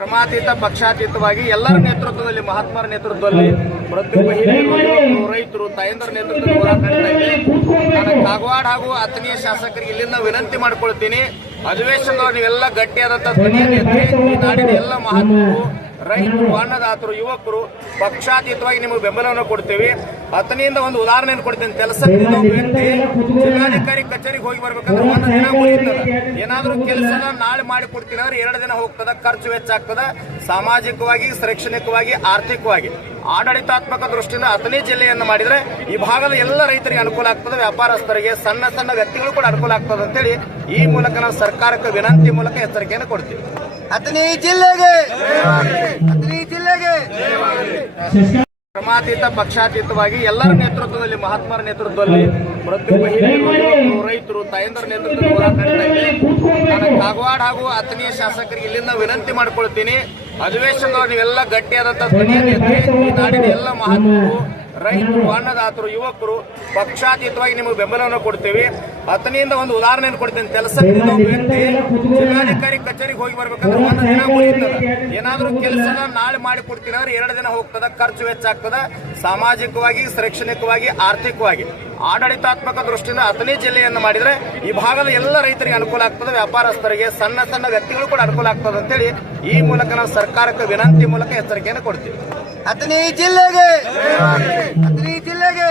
ಕ್ರಮಾತೀತ, ಪಕ್ಷಾತೀತವಾಗಿ ಎಲ್ಲರ ನೇತೃತ್ವದಲ್ಲಿ, ಮಹಾತ್ಮರ ನೇತೃತ್ವದಲ್ಲಿ ಪ್ರತಿಯೊಬ್ಬ ಮಹಿಳೆಯರು ರೈತರು, ತಾಯಂದ್ರ ನೇತೃತ್ವದಲ್ಲಿ ಹೋರಾಟ ನಡೀತಾ ಕಾಗವಾಡ ಹಾಗೂ ಅತ್ಮೀಯ ಶಾಸಕರಿಗೆ ಇಲ್ಲಿಂದ ವಿನಂತಿ ಮಾಡಿಕೊಳ್ತೀನಿ. ಅಧಿವೇಶನದಲ್ಲಿ ನೀವೆಲ್ಲ ಗಟ್ಟಿಯಾದಂತ ಧ್ವನಿಯನ್ನು ಎತ್ತಿ ಈ ನಾಡಿನ ಎಲ್ಲ ಮಹಾತ್ಮರು, ರೈತರು ಅನ್ನದಾತರು ಯುವಕರು, ಪಕ್ಷಾತೀತವಾಗಿ ನಿಮಗೆ ಬೆಂಬಲವನ್ನು ಕೊಡ್ತೀವಿ. ಅಥಣಿಯಿಂದ ಒಂದು ಉದಾಹರಣೆಯನ್ನು ಕೊಡ್ತೀನಿ. ಕೆಲಸದಿಂದ ಒಬ್ಬ ವ್ಯಕ್ತಿ ಜಿಲ್ಲಾಧಿಕಾರಿ ಕಚೇರಿಗೆ ಹೋಗಿ ಬರ್ಬೇಕಂದ್ರೆ ಒಂದು ದಿನ ಉಳಿತದ ಏನಾದ್ರೂ ಕೆಲಸ ನಾಳೆ ಮಾಡಿ ಕೊಡ್ತೀನಿ ಅಂದ್ರೆ ಎರಡು ದಿನ ಹೋಗ್ತದ. ಖರ್ಚು ವೆಚ್ಚ ಆಗ್ತದ ಸಾಮಾಜಿಕವಾಗಿ ಶೈಕ್ಷಣಿಕವಾಗಿ ಆರ್ಥಿಕವಾಗಿ. ಆಡಳಿತಾತ್ಮಕ ದೃಷ್ಟಿಯಿಂದ ಅಥಣಿ ಜಿಲ್ಲೆಯನ್ನು ಮಾಡಿದ್ರೆ ಈ ಭಾಗದ ಎಲ್ಲ ರೈತರಿಗೆ ಅನುಕೂಲ ಆಗ್ತದೆ. ವ್ಯಾಪಾರಸ್ಥರಿಗೆ ಸಣ್ಣ ಸಣ್ಣ ವ್ಯಕ್ತಿಗಳು ಕೂಡ ಅನುಕೂಲ ಆಗ್ತದೆ ಅಂತೇಳಿ ಈ ಮೂಲಕ ನಾವು ಸರ್ಕಾರಕ್ಕೆ ವಿನಂತಿ ಮೂಲಕ ಎಚ್ಚರಿಕೆಯನ್ನು ಕೊಡ್ತೀವಿ. ಅಥಣಿ ಜಿಲ್ಲೆಗೆ ಅಥಣಿ ಜಿಲ್ಲೆಗೆ ಕ್ರಮಾತೀತ ಪಕ್ಷಾತೀತವಾಗಿ ಎಲ್ಲರ ನೇತೃತ್ವದಲ್ಲಿ ಮಹಾತ್ಮರ ನೇತೃತ್ವದಲ್ಲಿ ಪ್ರತಿ ಯುವಕರು, ರೈತರು ತಾಯಂದ್ರ ನೇತೃತ್ವದಲ್ಲಿ ಹೋರಾಟ ನಡೀತಾ ಇದೆ. ಕಾಗವಾಡ ಹಾಗೂ ಅಥಣಿಯ ಶಾಸಕರಿಗೆ ಇಲ್ಲಿಂದ ವಿನಂತಿ ಮಾಡ್ಕೊಳ್ತೀನಿ. ಅಧಿವೇಶನದೊಳಗೆ ನೀವೆಲ್ಲ ಗಟ್ಟಿಯಾದಂತಹ ಧ್ವನಿಯನ್ನು ಈ ನಾಡಿನ ಎಲ್ಲ ಮಹಾತ್ಮರು ರೈತರು ಅನ್ನದಾತರು ಯುವಕರು ಪಕ್ಷಾತೀತವಾಗಿ ನಿಮಗೆ ಬೆಂಬಲವನ್ನು ಕೊಡ್ತೀವಿ. ಅಥಣಿಯಿಂದ ಒಂದು ಉದಾಹರಣೆಯನ್ನು ಕೊಡ್ತೀನಿ. ಕೆಲಸದಿಂದ ಒಬ್ಬ ವ್ಯಕ್ತಿ ಜಿಲ್ಲಾಧಿಕಾರಿ ಕಚೇರಿಗೆ ಹೋಗಿ ಬರ್ಬೇಕಂದ್ರೆ ಒಂದು ದಿನ ಉಳಿತದ ಏನಾದರೂ ಕೆಲಸ ನಾಳೆ ಮಾಡಿ ಕೊಡ್ತೀನಿ ಅಂದ್ರೆ ಎರಡು ದಿನ ಹೋಗ್ತದೆ. ಖರ್ಚು ವೆಚ್ಚ ಆಗ್ತದ. ಸಾಮಾಜಿಕವಾಗಿ ಶೈಕ್ಷಣಿಕವಾಗಿ ಆರ್ಥಿಕವಾಗಿ. ಆಡಳಿತಾತ್ಮಕ ದೃಷ್ಟಿಯಿಂದ ಹತ್ತನೇ ಜಿಲ್ಲೆಯನ್ನು ಮಾಡಿದರೆ ಈ ಭಾಗದ ಎಲ್ಲ ರೈತರಿಗೆ ಅನುಕೂಲ ಆಗ್ತದೆ. ವ್ಯಾಪಾರಸ್ಥರಿಗೆ ಸಣ್ಣ ಸಣ್ಣ ವ್ಯಕ್ತಿಗಳು ಕೂಡ ಅನುಕೂಲ ಆಗ್ತದೆ ಅಂತೇಳಿ ಈ ಮೂಲಕ ನಾವು ಸರ್ಕಾರಕ್ಕೆ ವಿನಂತಿ ಮೂಲಕ ಎಚ್ಚರಿಕೆಯನ್ನು ಕೊಡ್ತೀವಿ. ಹದಿನೈದು ಜಿಲ್ಲೆಗೆ. ಹದಿನೈದು ಜಿಲ್ಲೆಗೆ.